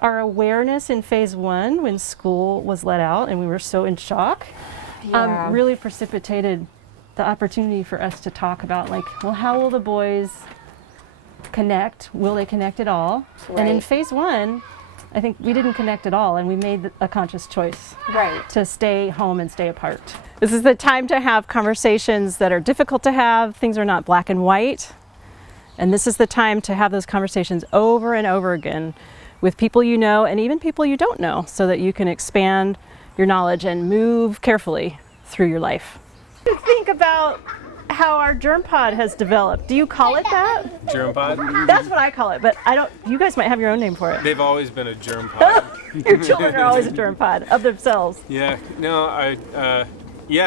our awareness in phase 1 when school was let out and we were so in shock really precipitated the opportunity for us to talk about, like, well, how will the boys connect? Will they connect at all? Right. And in phase 1, I think we didn't connect at all, and we made a conscious choice to stay home and stay apart. This is the time to have conversations that are difficult to have. Things are not black and white. And this is the time to have those conversations over and over again with people you know and even people you don't know, so that you can expand your knowledge and move carefully through your life. Think about how our germ pod has developed. Do you call it that? Germ pod? That's what I call it, but I don't. You guys might have your own name for it. They've always been a germ pod. Your children are always a germ pod of themselves. Yeah, no,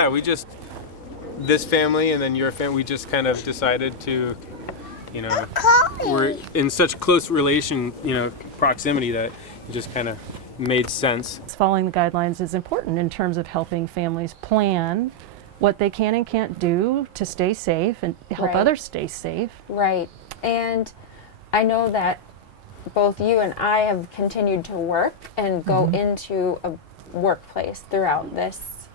we just, this family and then your family, we just kind of decided to, we're in such close proximity that it just kind of made sense. Following the guidelines is important in terms of helping families plan what they can and can't do to stay safe and help others stay safe. Right. And I know that both you and I have continued to work and go into a workplace throughout this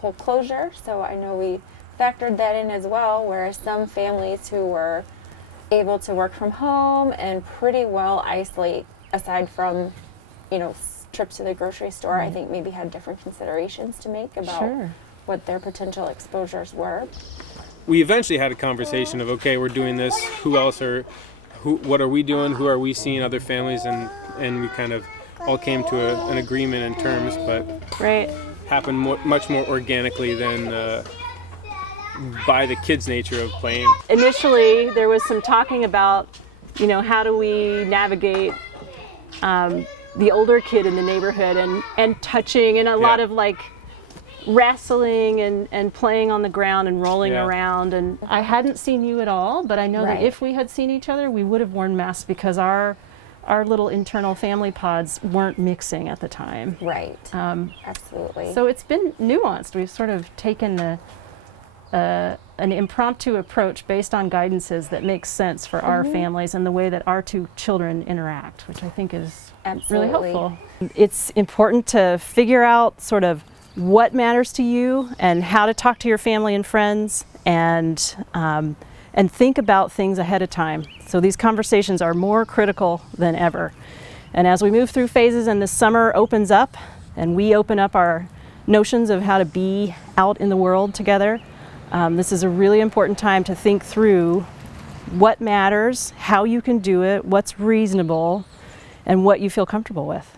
whole closure. So I know we factored that in as well, whereas some families who were able to work from home and pretty well isolate, aside from, trips to the grocery store, I think maybe had different considerations to make about what their potential exposures were. We eventually had a conversation of, okay, we're doing this, what are we doing, who are we seeing, other families, and we kind of all came to an agreement in terms, but happened much more organically than by the kids' nature of playing. Initially, there was some talking about, how do we navigate the older kid in the neighborhood and touching and a lot of wrestling and playing on the ground and rolling around. And I hadn't seen you at all, but I know that if we had seen each other, we would have worn masks because our little internal family pods weren't mixing at the time. Right. Absolutely. So it's been nuanced. We've sort of taken an impromptu approach based on guidances that makes sense for our families and the way that our two children interact, which I think is really helpful. It's important to figure out sort of what matters to you and how to talk to your family and friends, and think about things ahead of time. So these conversations are more critical than ever. And as we move through phases and the summer opens up and we open up our notions of how to be out in the world together, this is a really important time to think through what matters, how you can do it, what's reasonable, and what you feel comfortable with.